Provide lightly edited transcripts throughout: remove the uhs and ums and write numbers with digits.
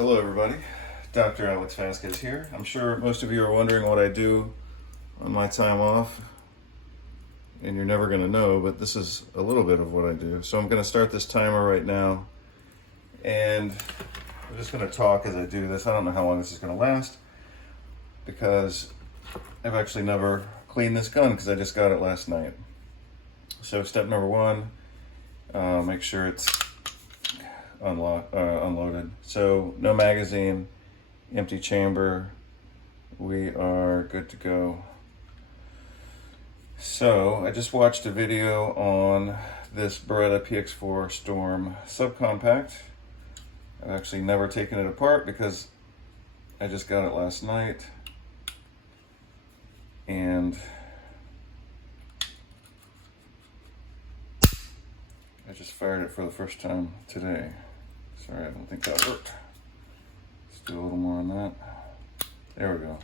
Hello everybody, Dr. Alex Vasquez here. I'm sure most of you are wondering what I do on my time off, and you're never going to know, but this is a little bit of what I do. So I'm going to start this timer right now, and I'm just going to talk as I do this. I don't know how long this is going to last, because I've actually never cleaned this gun because I just got it last night. So step number one, make sure it's unloaded. So no magazine, empty chamber, we are good to go. So I just watched a video on this Beretta Px4 Storm subcompact. I've actually never taken it apart because I just got it last night, and I just fired it for the first time today. Sorry, I don't think that worked. Let's do a little more on that. There we go.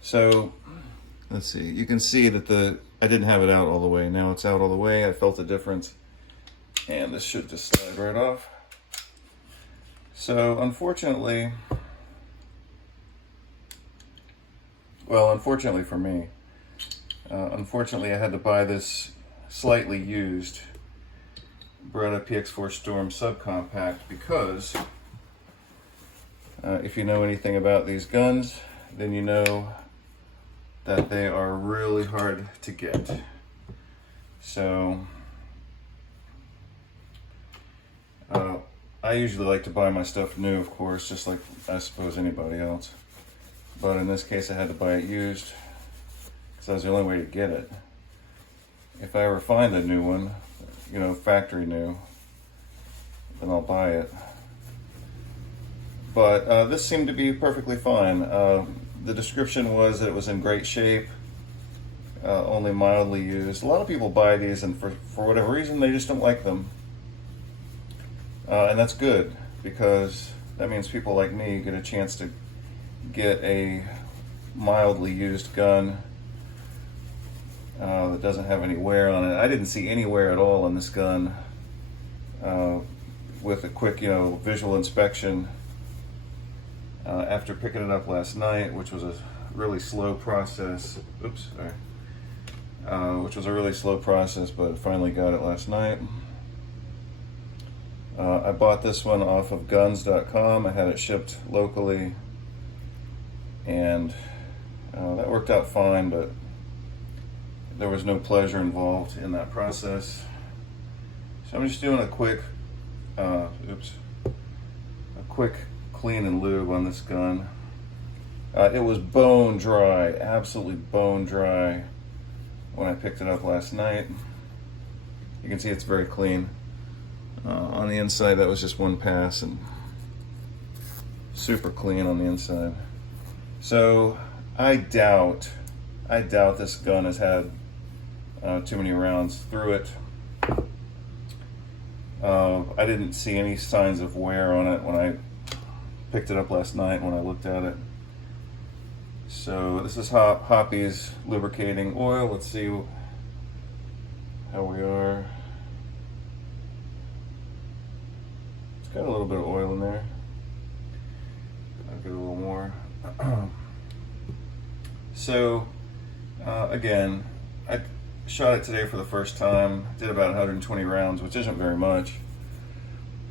So let's see. You can see that I didn't have it out all the way. Now it's out all the way. I felt the difference, and this should just slide right off. So unfortunately for me, unfortunately I had to buy this slightly used Beretta Px4 Storm subcompact because if you know anything about these guns, then you know that they are really hard to get. So I usually like to buy my stuff new, of course, just like I suppose anybody else. But in this case I had to buy it used because that was the only way to get it. If I ever find a new one, you know, factory new, then I'll buy it. But this seemed to be perfectly fine. The description was that it was in great shape, only mildly used. A lot of people buy these, and for whatever reason they just don't like them. And that's good, because that means people like me get a chance to get a mildly used gun that doesn't have any wear on it. I didn't see any wear at all on this gun. With a quick, visual inspection after picking it up last night, which was a really slow process. Oops, sorry. Which was a really slow process, but finally got it last night. I bought this one off of guns.com. I had it shipped locally, and that worked out fine, but there was no pleasure involved in that process. So I'm just doing a quick clean and lube on this gun. It was bone dry, absolutely bone dry when I picked it up last night. You can see it's very clean. On the inside, that was just one pass, and super clean on the inside. So I doubt this gun has had too many rounds through it. I didn't see any signs of wear on it when I picked it up last night when I looked at it. So this is Hoppy's lubricating oil. Let's see how we are. It's got a little bit of oil in there. I'll get a little more. So again, I shot it today for the first time. Did about 120 rounds, which isn't very much,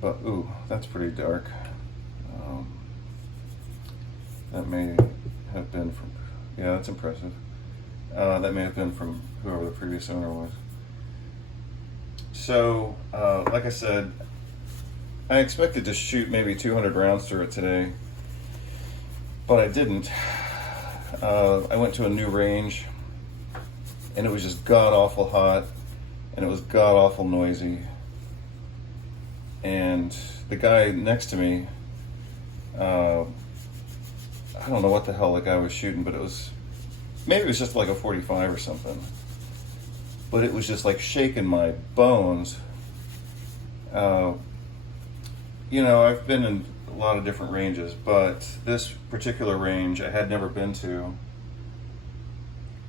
but ooh, that's pretty dark. That may have been from, yeah, that's impressive. That may have been from whoever the previous owner was. So like I said, I expected to shoot maybe 200 rounds through it today, but I didn't. I went to a new range, and it was just god-awful hot, and it was god-awful noisy. And the guy next to me, I don't know what the hell the guy was shooting, but maybe it was just like a 45 or something. But it was just like shaking my bones. I've been in a lot of different ranges, but this particular range I had never been to.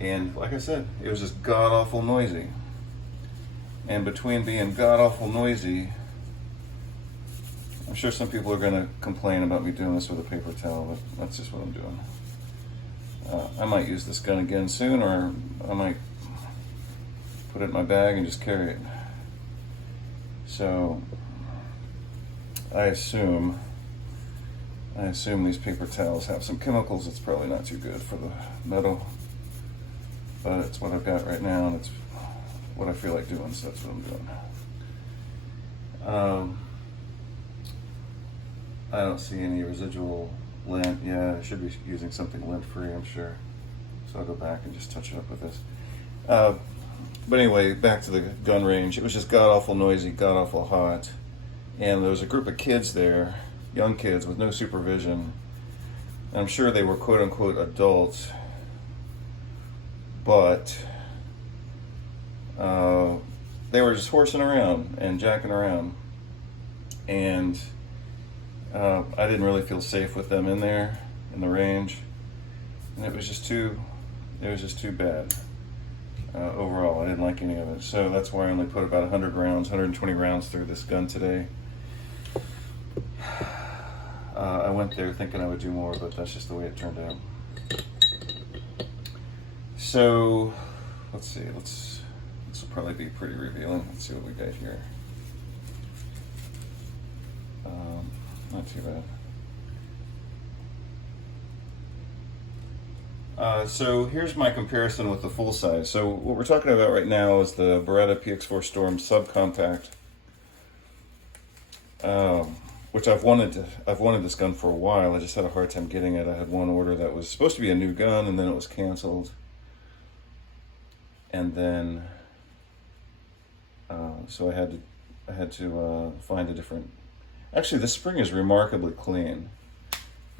And like I said, it was just god-awful noisy. And between being god-awful noisy I'm sure some people are going to complain about me doing this with a paper towel, but that's just what I'm doing. I might use this gun again soon, or I might put it in my bag and just carry it. So I assume these paper towels have some chemicals. It's probably not too good for the metal, but it's what I've got right now, and it's what I feel like doing, so that's what I'm doing. I don't see any residual lint. Yeah, I should be using something lint-free, I'm sure. So I'll go back and just touch it up with this. But anyway, back to the gun range. It was just god-awful noisy, god-awful hot. And there was a group of kids there, young kids with no supervision. I'm sure they were quote-unquote adults, but they were just horsing around and jacking around. And I didn't really feel safe with them in there, in the range. And it was just too bad. Overall, I didn't like any of it. So that's why I only put about 100 rounds, 120 rounds through this gun today. I went there thinking I would do more, but that's just the way it turned out. So, let's see, this will probably be pretty revealing. Let's see what we got here. Not too bad. So here's my comparison with the full size. So what we're talking about right now is the Beretta Px4 Storm subcompact, which I've wanted this gun for a while. I just had a hard time getting it. I had one order that was supposed to be a new gun, and then it was canceled. And then, so I had to find a different. Actually, the spring is remarkably clean,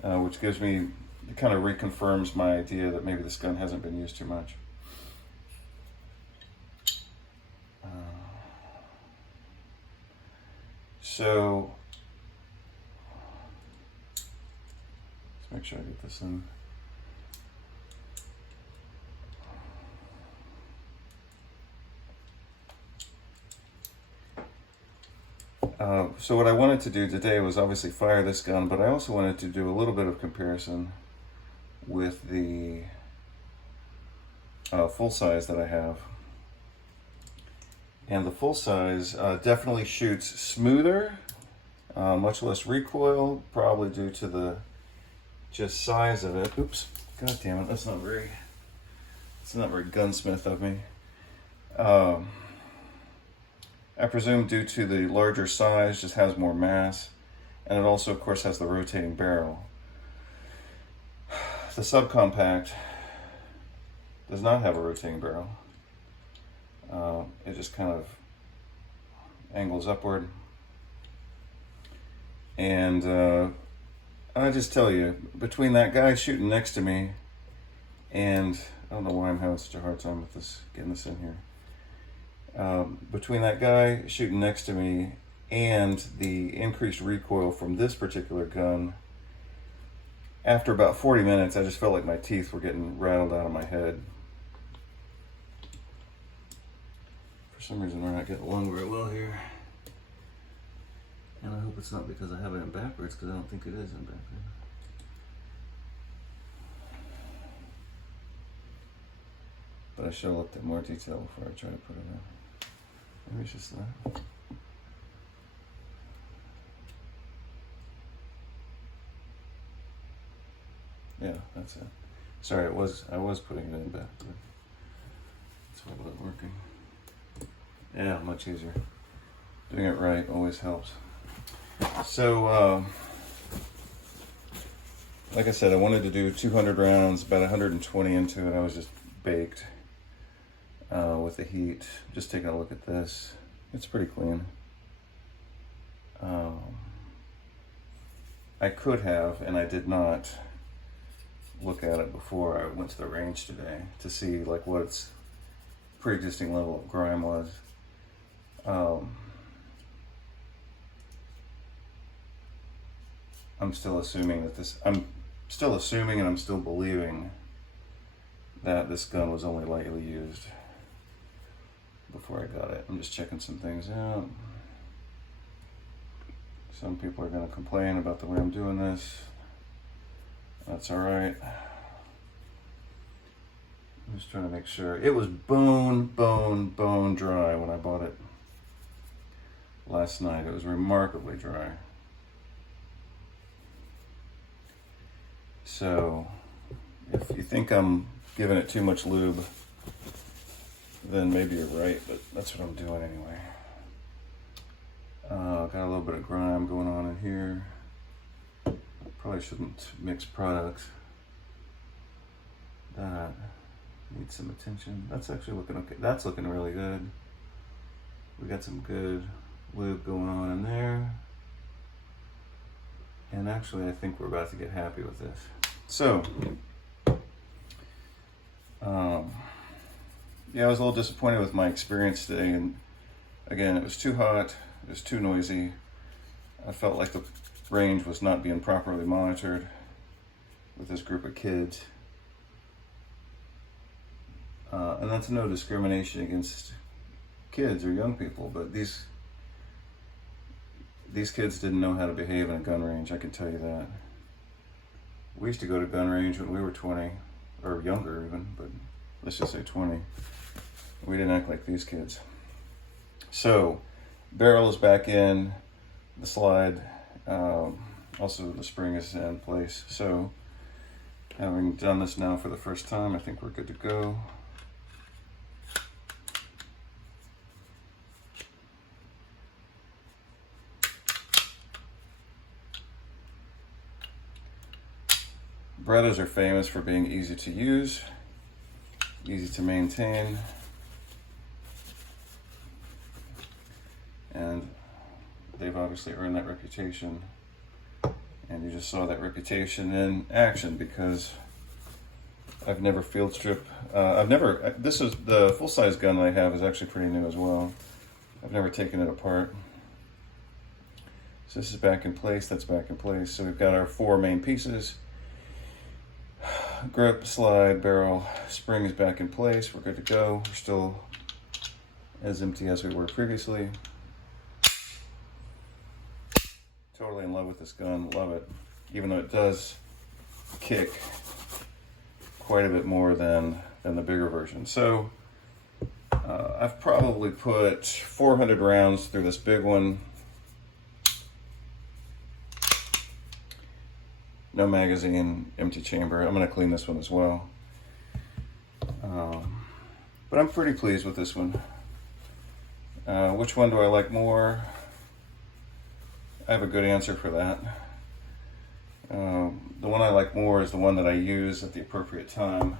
which gives me, it kind of reconfirms my idea that maybe this gun hasn't been used too much. So, let's make sure I get this in. So what I wanted to do today was obviously fire this gun, but I also wanted to do a little bit of comparison with the full size that I have. And the full size definitely shoots smoother, much less recoil, probably due to the just size of it. Oops, god damn it, it's not very gunsmith of me. I presume due to the larger size, just has more mass, and it also, of course, has the rotating barrel. The subcompact does not have a rotating barrel. It just kind of angles upward. And I just tell you, between that guy shooting next to me, and I don't know why I'm having such a hard time with this, getting this in here. Between that guy shooting next to me and the increased recoil from this particular gun, after about 40 minutes, I just felt like my teeth were getting rattled out of my head. For some reason, we're not getting along very well here. And I hope it's not because I have it in backwards, because I don't think it is in backwards. But I should have looked at more detail before I try to put it in. Maybe it's just that. Yeah, that's it. Sorry, I was putting it in back, but it's why it wasn't working. Yeah, much easier. Doing it right always helps. So, like I said, I wanted to do 200 rounds, about 120 into it. I was just baked with the heat. Just taking a look at this. It's pretty clean. I could have, and I did not look at it before I went to the range today to see like what its pre-existing level of grime was. I'm still assuming that I'm still assuming and I'm still believing that this gun was only lightly used before I got it. I'm just checking some things out. Some people are going to complain about the way I'm doing this. That's all right. I'm just trying to make sure. It was bone dry when I bought it last night. It was remarkably dry. So if you think I'm giving it too much lube, then maybe you're right, but that's what I'm doing anyway. Got a little bit of grime going on in here. Probably shouldn't mix products. That needs some attention. That's actually looking okay. That's looking really good. We got some good lube going on in there. And actually, I think we're about to get happy with this. So, yeah, I was a little disappointed with my experience today. And again, it was too hot. It was too noisy. I felt like the range was not being properly monitored with this group of kids. And that's no discrimination against kids or young people, but these kids didn't know how to behave in a gun range, I can tell you that. We used to go to gun range when we were 20, or younger even, but let's just say 20. We didn't act like these kids. So, barrel is back in, the slide, also the spring is in place. So, having done this now for the first time, I think we're good to go. Berettas are famous for being easy to use, easy to maintain, and they've obviously earned that reputation. And you just saw that reputation in action, because I've never field strip. This is the full-size gun that I have is actually pretty new as well. I've never taken it apart. So this is back in place, that's back in place. So we've got our 4 main pieces. Grip, slide, barrel, spring is back in place. We're good to go. We're still as empty as we were previously. Totally in love with this gun, love it. Even though it does kick quite a bit more than the bigger version. So I've probably put 400 rounds through this big one. No magazine, empty chamber. I'm going to clean this one as well. But I'm pretty pleased with this one. Which one do I like more? I have a good answer for that. The one I like more is the one that I use at the appropriate time,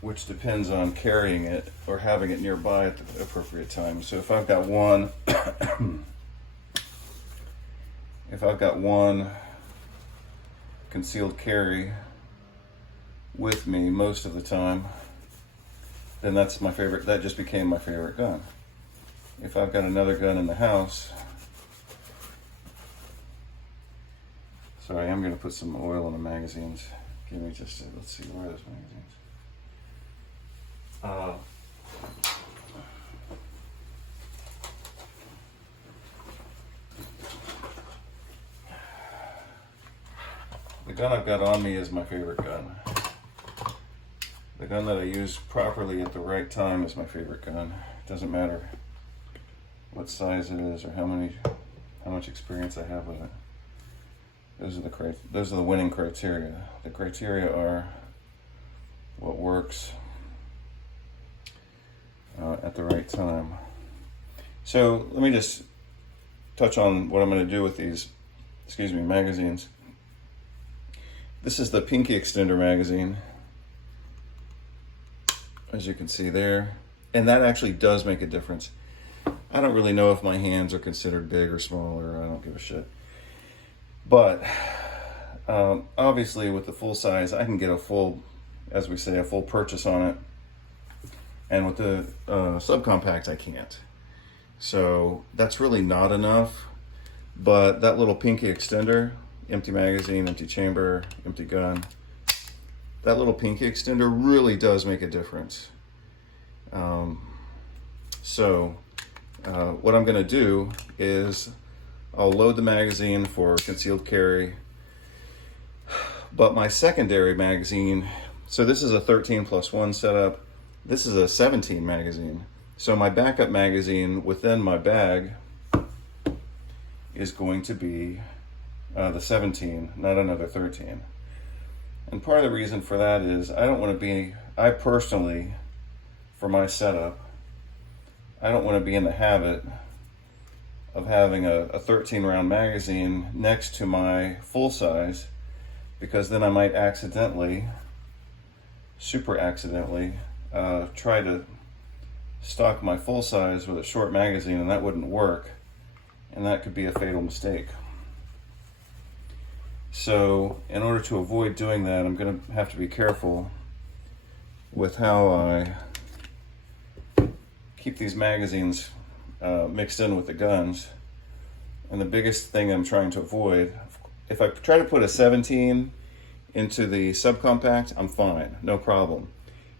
which depends on carrying it or having it nearby at the appropriate time. So if I've got one concealed carry with me most of the time, then that's my favorite. That just became my favorite gun. If I've got another gun in the house, sorry, I'm going to put some oil in the magazines. Give me just let's see, where are those magazines? The gun I've got on me is my favorite gun. The gun that I use properly at the right time is my favorite gun. It doesn't matter what size it is or how much experience I have with it. Those are the winning criteria. The criteria are what works at the right time. So let me just touch on what I'm going to do with these, magazines. This is the Pinky Extender magazine, as you can see there, and that actually does make a difference. I don't really know if my hands are considered big or small, or I don't give a shit. But obviously with the full size, I can get a full, as we say, a full purchase on it. And with the subcompact, I can't. So that's really not enough. But that little Pinky Extender, empty magazine, empty chamber, empty gun, that little Pinky Extender really does make a difference. So what I'm going to do is I'll load the magazine for concealed carry, but my secondary magazine, so this is a 13+1 setup, this is a 17 magazine. So my backup magazine within my bag is going to be the 17, not another 13. And part of the reason for that is I personally, for my setup, I don't want to be in the habit of having a 13 round magazine next to my full size, because then I might super accidentally, try to stock my full size with a short magazine, and that wouldn't work, and that could be a fatal mistake. So in order to avoid doing that, I'm going to have to be careful with how I keep these magazines mixed in with the guns. And the biggest thing I'm trying to avoid, if I try to put a 17 into the subcompact, I'm fine, no problem.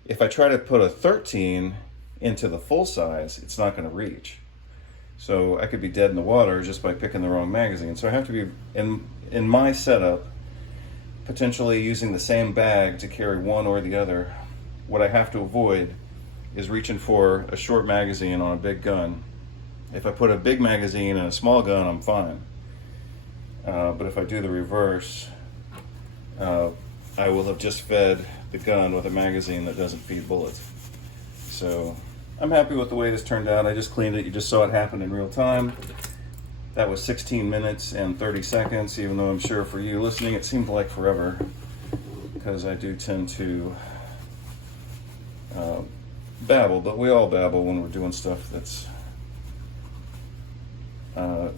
If I try to put a 13 into the full size, it's not going to reach. So I could be dead in the water just by picking the wrong magazine. So I have to be, in my setup, potentially using the same bag to carry one or the other. What I have to avoid is reaching for a short magazine on a big gun. If I put a big magazine in a small gun, I'm fine. But if I do the reverse, I will have just fed the gun with a magazine that doesn't feed bullets. So I'm happy with the way this turned out. I just cleaned it. You just saw it happen in real time. That was 16 minutes and 30 seconds, even though I'm sure for you listening it seemed like forever, because I do tend to babble, but we all babble when we're doing stuff that's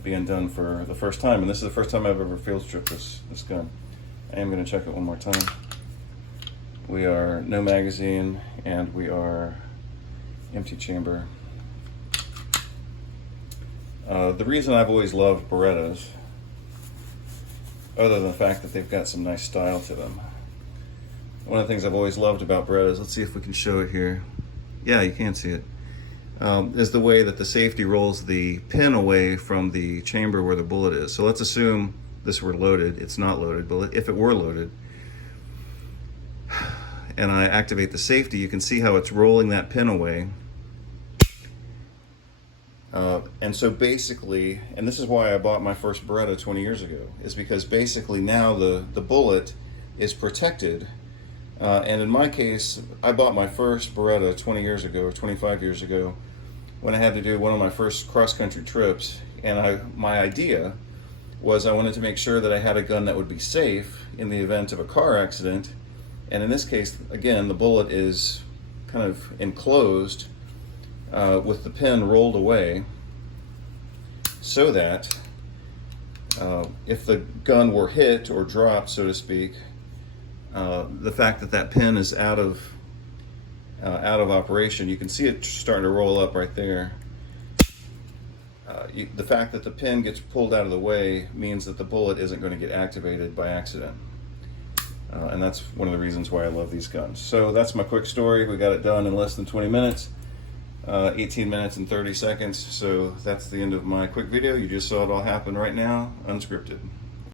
being done for the first time. And this is the first time I've ever field stripped this gun. I am going to check it one more time. We are no magazine, and we are empty chamber. The reason I've always loved Berettas, other than the fact that they've got some nice style to them, one of the things I've always loved about Berettas, let's see if we can show it here. Yeah, you can see it. Is the way that the safety rolls the pin away from the chamber where the bullet is. So let's assume this were loaded. It's not loaded, but if it were loaded, and I activate the safety, you can see how it's rolling that pin away. And so basically, and this is why I bought my first Beretta 20 years ago, is because basically now the bullet is protected. And in my case, I bought my first Beretta 20 years ago, or 25 years ago, when I had to do one of my first cross-country trips. And my idea was I wanted to make sure that I had a gun that would be safe in the event of a car accident. And in this case, again, the bullet is kind of enclosed with the pin rolled away, so that if the gun were hit or dropped, so to speak, the fact that that pin is out of operation, you can see it starting to roll up right there. The fact that the pin gets pulled out of the way means that the bullet isn't going to get activated by accident. And that's one of the reasons why I love these guns. So that's my quick story. We got it done in less than 20 minutes, 18 minutes and 30 seconds. So that's the end of my quick video. You just saw it all happen right now, unscripted.